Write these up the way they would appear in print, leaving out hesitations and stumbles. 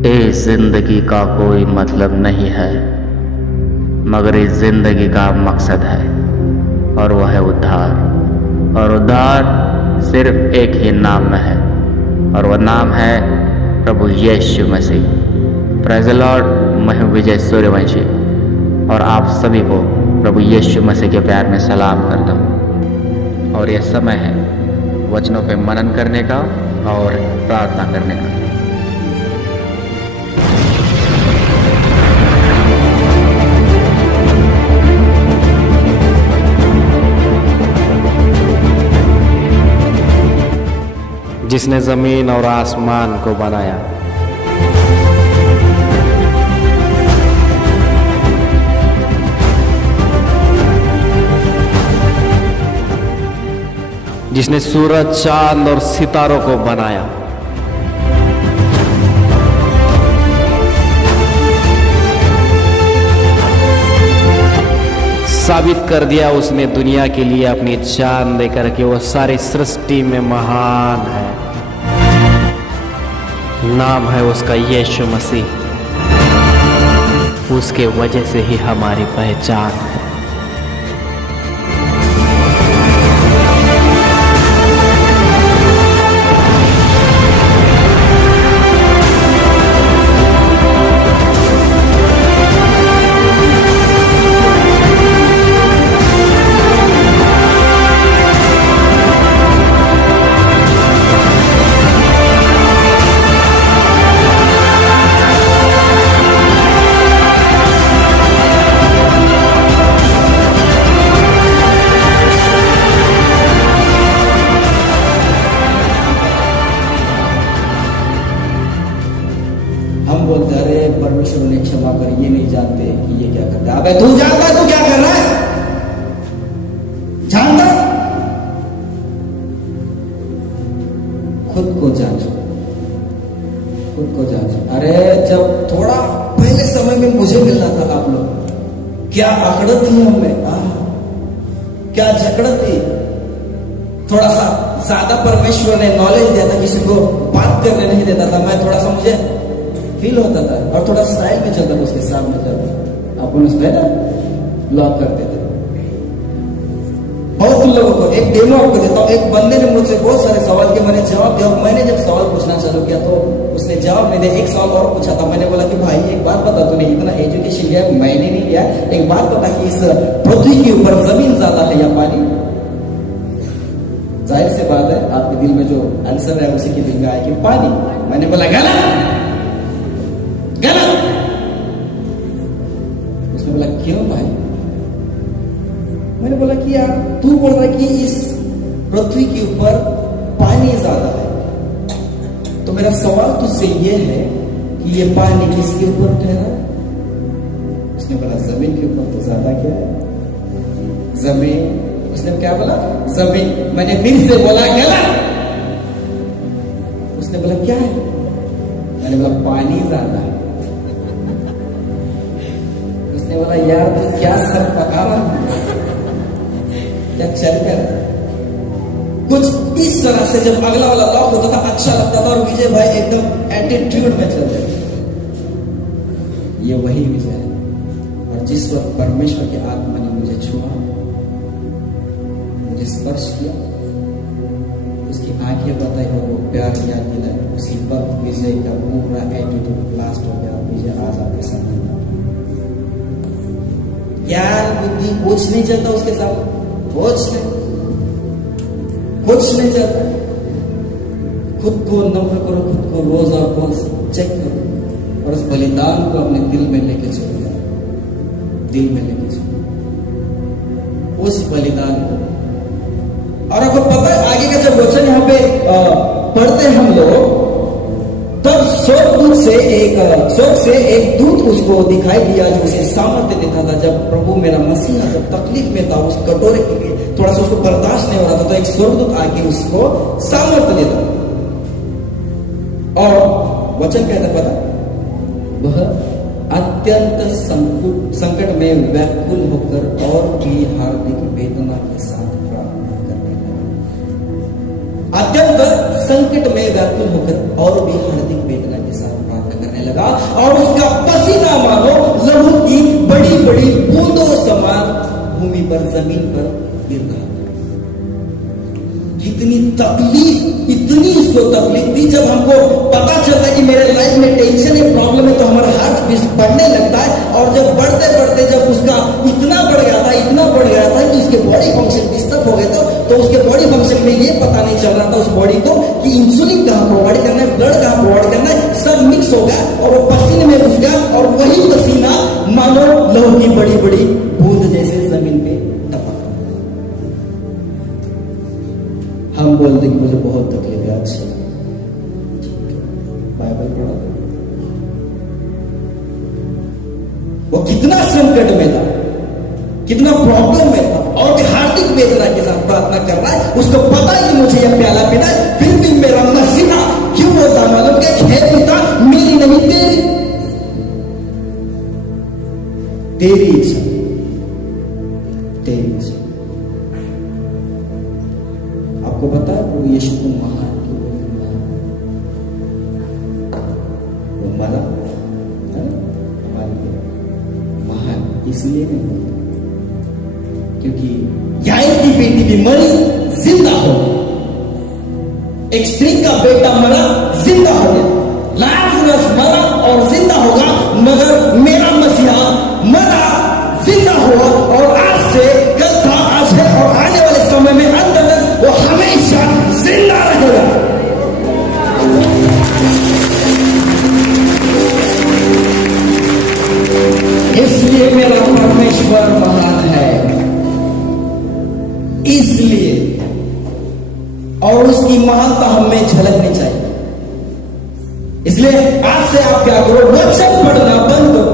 इस जिंदगी का कोई मतलब नहीं है, मगर इस जिंदगी का मकसद है, और वह है उद्धार। और उद्धार सिर्फ एक ही नाम में है, और वह नाम है प्रभु यीशु मसीह। Praise the Lord. मैं हूं विजय सूर्यवंशी और आप सभी को प्रभु यीशु मसीह के प्यार में सलाम करता हूं। और यह समय है वचनों पे मनन करने का और प्रार्थना करने का। जिसने जमीन और आसमान को बनाया, जिसने सूरज, चांद और सितारों को बनाया, साबित कर दिया उसने दुनिया के लिए अपनी जान देकर कि वो सारी सृष्टि में महान है। नाम है उसका यीशु मसीह। उसके वजह से ही हमारी पहचान है। हम बोलते हैं अरे परमेश्वर ने क्षमा कर, ये नहीं जानते कि ये क्या करता है। अबे तू जानता है तू क्या कर रहा है? जानता है? खुद को जांचो, खुद को जांचो। अरे जब थोड़ा पहले समय में मुझे मिलना था, आप लोग क्या अकड़त थी हमें, क्या जकड़त थी। थोड़ा सा ज्यादा परमेश्वर ने नॉलेज दिया था, किसी को बात करने नहीं देता था। मैं थोड़ा सा मुझे फील होता था और थोड़ा स्टाइल में चलता था उसके सामने। जब अपन उस पर लॉक करते थे बहुत लोगों को। एक डेमो आपको देता हूँ। एक बंदे ने मुझसे बहुत सारे सवाल के मैंने जवाब दिया। मैंने जब सवाल पूछना चालू किया तो उसने जवाब नहीं दिया। एक सवाल और पूछा था। मैंने बोला कि भाई एक बात बता, तूने इतना एजुकेशन लिया, मैंने नहीं लिया, एक बात बता कि इस पृथ्वी के ऊपर जमीन ज्यादा है या पानी? जाहिर सी बात है आपके दिल में जो आंसर है उसी के दिल में आया कि पानी। मैंने बोला गलत गलत। उसने बोला क्यों भाई? मैंने बोला कि यार तू बोल रहा है कि इस पृथ्वी के ऊपर पानी ज्यादा है, तो मेरा सवाल तुझसे ये है कि ये पानी किसके ऊपर ठहरा? उसने बोला जमीन के ऊपर। तो ज्यादा क्या है? जमीन। उसने क्या बोला? जमीन। मैंने फिर से बोला गलत। उसने बोला क्या है? मैंने बोला पानी ज्यादा है। उसने बोला यार तू क्या सर पका रहा है, क्या चल कर? कुछ इस तरह से जब अगला वाला लॉक होता था अच्छा लगता था और विजय भाई एकदम एटीट्यूड में चलते थे। ये वही विजय है। और जिस वक्त परमेश्वर की आत्मा ने मुझे छुआ, मुझे स्पर्श किया, उसकी आंखें बताई और वो प्यार याद दिलाया, उसी वक्त विजय का पूरा एटीट्यूड ब्लास्ट हो गया। विजय आज आपके सामने ज्ञान बुद्धि कुछ नहीं चलता उसके साथ, कुछ नहीं चलता। खुद को नम्र करो, खुद को रोज और रोज चेक करो और उस बलिदान को अपने दिल में लेके चलो, दिल में लेके चलो उस बलिदान को। और आपको पता है आगे का जब वचन यहाँ पे पढ़ते हम लोग, तब स्वर्ग से एक दूत उसको दिखाई दिया जो उसे सामर्थ्य देता था। जब प्रभु मेरा मसीहा जब तकलीफ में था, उस कटोरे के लिए थोड़ा सा उसको बर्दाश्त नहीं हो रहा था, तो एक स्वर्गदूत आके उसको सामर्थ्य देता। और वचन कहता पता, वह अत्यंत संकट में व्याकुल होकर और भी हार्दिक वेदना के साथ प्रार्थना करने लगा। अत्यंत संकट में व्याकुल होकर और भी हार्दिक वेदना के साथ प्रार्थना करने लगा। जमीन पर गिर रहा था। इतनी उसको तकलीफ थी। जब हमको पता चलता है कि मेरे लाइफ में टेंशन है, प्रॉब्लम है, तो हमारा हार्ट बीट बढ़ने लगता है। और जब बढ़ते बढ़ते जब उसका इतना बढ़ गया था कि उसके बॉडी फंक्शन डिस्टर्ब हो गए तो उसके बॉडी फंक्शन में ये पता नहीं चल रहा था उस बॉडी को कि इंसुलिन कहाँ प्रोवाइड करना है, ब्लड कहाँ प्रोवाइड करना है, सब मिक्स हो गया और वो पसीने में घुस गया। और वही पसीना मानो लहू की बड़ी बड़ी बूंद जैसे जमीन पे टपक। हम बोलते कि मुझे बहुत तकलीफ है। अच्छा, बाइबल पढ़ा। वो कितना संकट में था, कितना प्रॉब्लम में था और भी हार्दिक वेदना के साथ प्रार्थना कर रहा है। उसको पता है कि मुझे यह प्याला पीना है, फिर भी मेरा मसीहा क्यों बोलता मालूम क्या? हे पिता, मेरी नहीं तेरी इच्छा, तेरी इच्छा। आपको पता है वो यीशु को महान क्यों बोलता? वो मरा महान इसलिए नहीं बोलता क्योंकि याईर की बेटी भी मरी, जिंदा हो गई। एक स्त्री का बेटा मरा, जिंदा हो गया। लाजरस मरा और जिंदा होगा, मगर मेरा मसीहा मरा, जिंदा हुआ और आज से, कल था, आज है और आने वाले समय में अंत तक वो हमेशा जिंदा रहेगा। इसलिए मेरा परमेश्वर महान है, इसलिए। और उसकी महानता हमें झलकनी चाहिए। इसलिए आज से आप क्या करो? वचन पढ़ना बंद करो,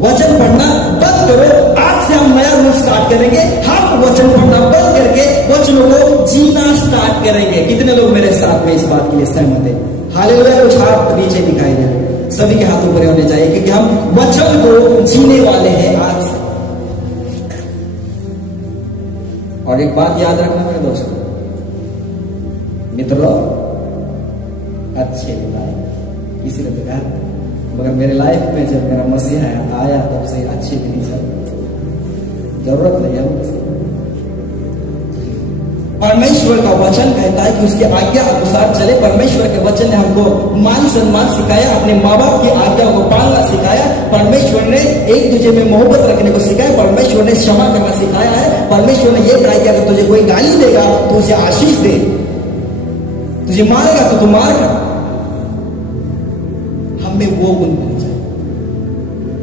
वचन पढ़ना बंद करो। आज से हम नया रूल स्टार्ट करेंगे। हम वचन पढ़ना बंद करके वचनों को जीना स्टार्ट करेंगे। कितने लोग मेरे साथ में इस बात के लिए सहमत है? हालेलुया। कुछ हाथ नीचे दिखाई दे, सभी के हाथ ऊपर होने चाहिए क्योंकि हम वचन को जीने वाले हैं आज से। और एक बात याद रखना मेरे दोस्तों, मित्रों, अच्छे लाइफ इसी ने कहा, मगर मेरे लाइफ में जब मेरा मसीहा आया तब से अच्छे दिन ही चल, जरूरत नहीं है। परमेश्वर का वचन कहता है कि उसके आज्ञा अनुसार चले। परमेश्वर के वचन ने हमको मान सम्मान सिखाया, अपने माँ बाप की आज्ञा को पालना सिखाया। परमेश्वर ने एक दूसरे में मोहब्बत रखने को सिखाया। परमेश्वर ने क्षमा करना सिखाया है। परमेश्वर ने यह कहा कि अगर तुझे कोई गाली देगा तो उसे आशीष दे, तुझे मारेगा तो तू मार कर। हमें वो गुण मिलना चाहिए,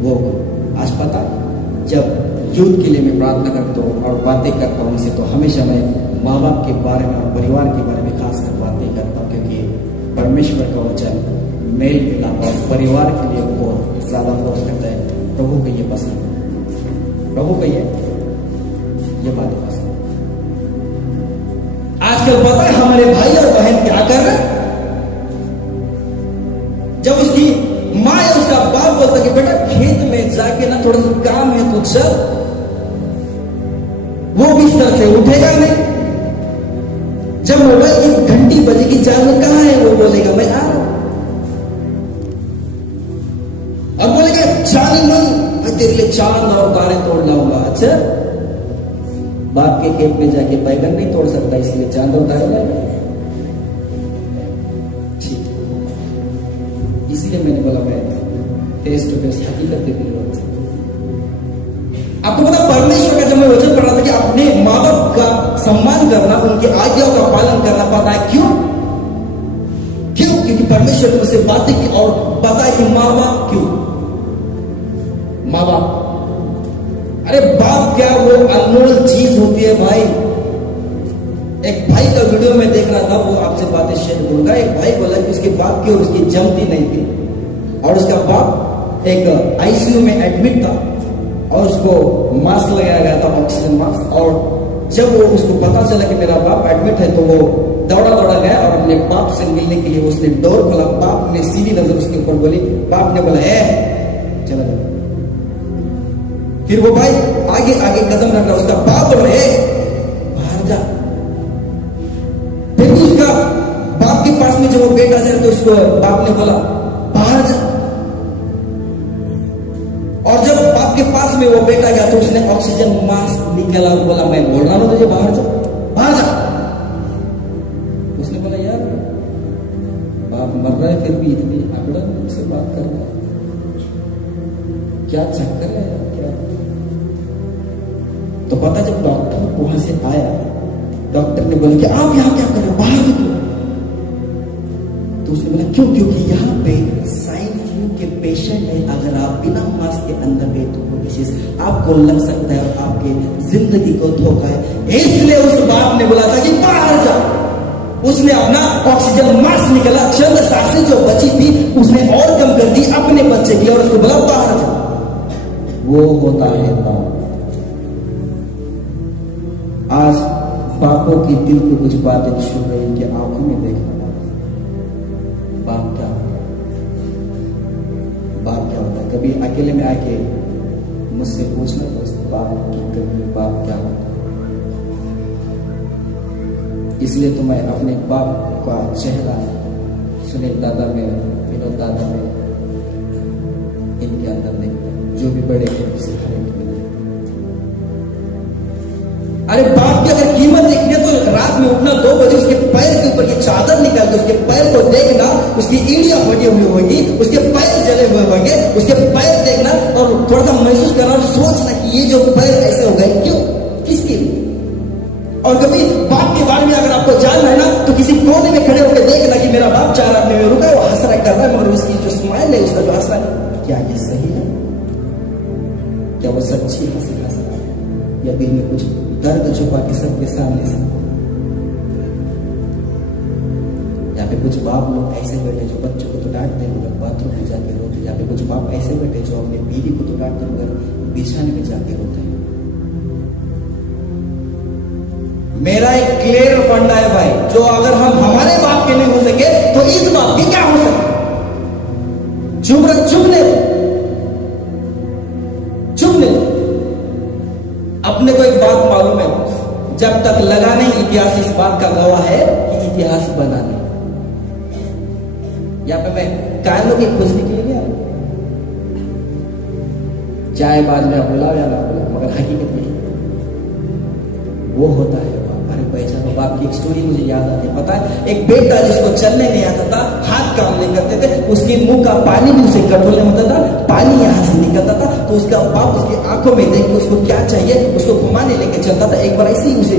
वो गुण। आज पता, जब युद्ध के लिए मैं प्रार्थना करता हूँ और बातें करता हूँ उनसे, तो हमेशा मैं माँ बाप के बारे में और परिवार के बारे में खासकर बातें करता हूँ, क्योंकि परमेश्वर का वचन मेल मिलाप और परिवार के लिए बहुत ज्यादा फोर्स करता है। प्रभु को ये पसंद है, प्रभु को ये बात पसंद है। आजकल पता है हमारे भाई और बहन क्या कर रहे हैं? जब उसकी माँ या उसका बाप बोलता कि बेटा खेत में जाके ना थोड़ा सा काम है तो चल, वो बिस्तर से उठेगा नहीं। जब मोबाइल की घंटी बजेगी, जानू कहां है, वो बोलेगा मैं आ रहा हूं। और बोलेगा चांदी मन, मैं तेरे लिए चांद और तारे तोड़ लाऊंगा। अच्छा, बाप के खेत में जाके बैगन नहीं तोड़ सकता, इसलिए चांद और तारे लाएगा। इसलिए मैंने बोला मैं फेस टू फेस हकीकत देखने वाला। आपको पता, परमेश्वर का जब मैं वचन पढ़ रहा था कि अपने माँ बाप का सम्मान करना, उनकी आज्ञाओं का पालन करना, पता है क्यों? क्योंकि परमेश्वर ने मुझसे बातें की और पता है कि माँ बाप क्यों? माँ बाप, अरे बाप क्या वो अनमोल चीज होती है भाई। एक भाई का वीडियो में देख रहा था, वो आपसे बातें शेयर करूंगा। एक भाई बोला कि उसके बाप की और उसकी जमती नहीं थी और उसका बाप एक आईसीयू में एडमिट था और उसको मास्क लगाया गया था, ऑक्सीजन मास्क। और जब वो उसको पता चला कि मेरा बाप एडमिट है तो वो दौड़ा गया और अपने बाप से मिलने के लिए उसने डोर खोला। बाप ने सीधी नजर उसके ऊपर बोली, बाप ने बोला चला जा। फिर वो भाई आगे आगे कदम रख रहा, उसका बाप बोल रहे बाहर जा। फिर उसका बाप के पास में जब वो बेटा जाए तो उसको बाप ने बोला बाहर जा। और जब बाप के पास में वो बेटा गया तो उसने ऑक्सीजन मास्क निकाला और बोला मैं बोल रहा हूं तुझे बाहर जा, बाहर जा। उसने बोला यार बाप मर रहा है फिर भी इतनी अगड़ा मुझसे बात कर रहा है, क्या चक्कर है यार क्या। तो पता जब डॉक्टर वहां से आया, डॉक्टर ने बोला कि आप यहाँ क्या कर रहे हो, बाहर निकलो। तो उसने बोला क्यों, क्योंकि यहाँ पे स्वाइन फ्लू के पेशेंट है, अगर आप बिना मास्क के अंदर गए तो वो डिसीज आपको लग सकता है और आपके जिंदगी को धोखा है। इसलिए उस बाप ने बोला था कि बाहर जाओ। उसने अपना ऑक्सीजन मास्क निकाला, चंद सांसें जो बची थी उसने और कम कर दी अपने बच्चे की और उसको बोला बाहर जाओ। वो होता है बाप। आज बापों की दिल को कुछ बातें छू रही, इनके आंखों में देखना बाप क्या होता है, बाप क्या होता है। कभी अकेले में आके मुझसे पूछना दोस्त, बाप की कभी बाप क्या होता है। इसलिए तो मैं अपने बाप का चेहरा सुनील दादा में, विनोद दादा में, इनके अंदर देखता हूं, जो भी बड़े हैं उसे हर एक में। अरे बाप की अगर कीमत देखनी है तो रात में उठना 2 बजे, उसके पैर के ऊपर की चादर निकाल के उसके पैर को देखना, उसकी ईंटियां फटी हुई होगी, उसके पैर जले हुए होंगे, उसके पैर देखना और थोड़ा सा महसूस करना और सोचना कि ये जो पैर ऐसे हो गए क्यों, किसके लिए। और कभी बाप के बारे में अगर आपको जानना है ना तो किसी कोने में खड़े होकर देखना कि मेरा बाप 4 आदमी में रुका है, वो हंस रहा कर रहा है, मगर उसकी जो स्माइल है, उसका जो हंस रहा है, क्या ये सही है, क्या वो सच्ची हंसी हंस रहा है या दिल में कुछ दर्द छुपा के सबके सामने से। यहाँ पे कुछ बाप लोग ऐसे बैठे जो बच्चों को तो डांटते हैं मगर बाथरूम में जाके रोते। यहाँ पे कुछ बाप ऐसे बैठे जो अपने बीवी को तो डांटते हैं मगर बिछाने में जाके रोते हैं। मेरा एक क्लियर फंडा है भाई, जो अगर हम हमारे बाप के नहीं हो सके तो इस बाप की क्या हो सके। चुपने अपने को एक बात मालूम है, जब तक लगा नहीं इतिहास इस बात का गवाह है कि इतिहास बना नहीं। यहाँ पे मैं कायनों की खोजने के लिए गया, चाहे बाद में आप बुलाओ या ना बुलाओ, मगर हकीकत यही वो होता है। अरे पहचानो बाप की एक स्टोरी मुझे याद आती है। पता है एक बेटा जिसको चलने नहीं आता था, हाथ काम नहीं करते थे, उसके मुंह का पानी भी उसे कंट्रोल नहीं होता था, पानी यहाँ से निकलता था तो उसका बाप उसकी आंखों में देख के उसको क्या चाहिए उसको घुमाने लेके चलता था। एक बार ऐसे ही उसे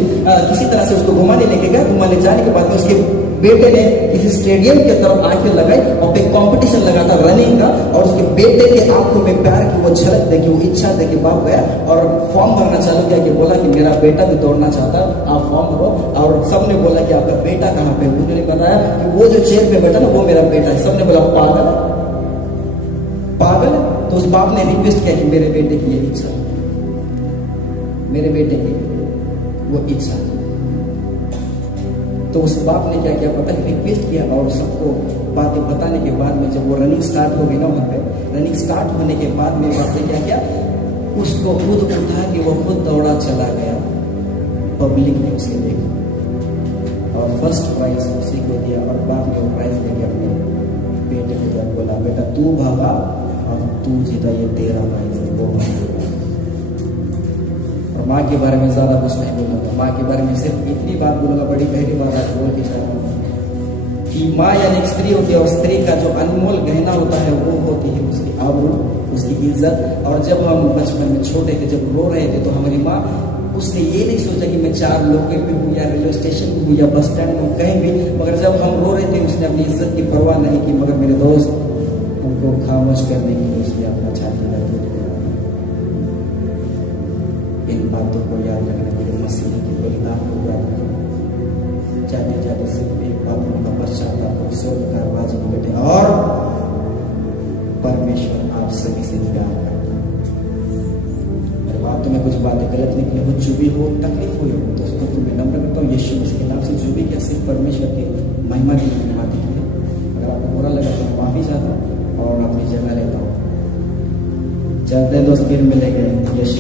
किसी तरह से उसको घुमाने लेके गया। घुमाने जाने के बाद में उसके बेटे ने किसी स्टेडियम की तरफ आंखें लगाई और एक कंपटीशन लगा था रनिंग का, और उसके बेटे के आंखों में प्यार की वो झलक देखी, वो इच्छा देखी, बाप गया और फॉर्म भरना चालू किया कि बोला कि मेरा बेटा भी दौड़ना चाहता है, आप फॉर्म भरो। और सबने बोला कि आपका बेटा कहाँ पे, उन्होंने बताया कि वो जो चेयर पे बैठा ना वो मेरा बेटा है। सबने बोला पागल पागल। तो उस बाप ने रिक्वेस्ट किया कि मेरे बेटे की ये इच्छा, मेरे बेटे की वो इच्छा। तो उस बाप ने क्या किया पता है, रिक्वेस्ट किया और सबको बातें बताने के बाद में जब वो रनिंग स्टार्ट हो गई ना, वहां पे रनिंग स्टार्ट होने के बाद में बाप ने क्या किया, उसको खुद उठा के वो खुद दौड़ा चला गया। पब्लिक ने उसे देखा और फर्स्ट प्राइज उसी को दिया और बाप ने वो प्राइज लेके अपने बेटे को दिया, बोला बेटा तू भागा और तू जीता, ये तेरा प्राइज है, वो और माँ के बारे में ज्यादा कुछ नहीं बोलूंगा। माँ के बारे में सिर्फ इतनी बात बोलूंगा, बड़ी गहरी बात आज बोल के जा रहा हूँ कि माँ यानी एक स्त्री होती है और स्त्री का जो अनमोल गहना होता है वो होती है उसकी आबरू, उसकी इज्जत। और जब हम बचपन में छोटे थे, जब रो रहे थे तो हमारी माँ, उसने ये नहीं सोचा कि मैं 4 लोकल पे हूँ या रेलवे स्टेशन पे हूँ या बस स्टैंड में कहीं भी, मगर जब हम रो रहे थे उसने अपनी इज्जत की परवाह नहीं की। मगर मेरे दोस्त, हमको खामोश करने के लिए उसने अपना छाती का दूध दिया। इन बातों को याद रखना, मेरे मसीह के बलिदान को याद रखना। जाते जाते सिर्फ एक बात उनका पश्चाताप और स्वर्ग का आवाज निकटे और परमेश्वर आप सभी से प्यार करता है। बात तो मैं कुछ बातें गलत निकले हो, जो भी हो, तकलीफ हुई हो, तो उसको मैं नम्र करता हूँ यीशु मसीह के नाम से। जो भी क्या सिर्फ परमेश्वर की महिमा के लिए बातें की है, अगर आपको बुरा लगा तो मैं माफी चाहता हूँ और अपनी जगह लेता हूँ। चलते दोस्त, फिर मिलेंगे यीशु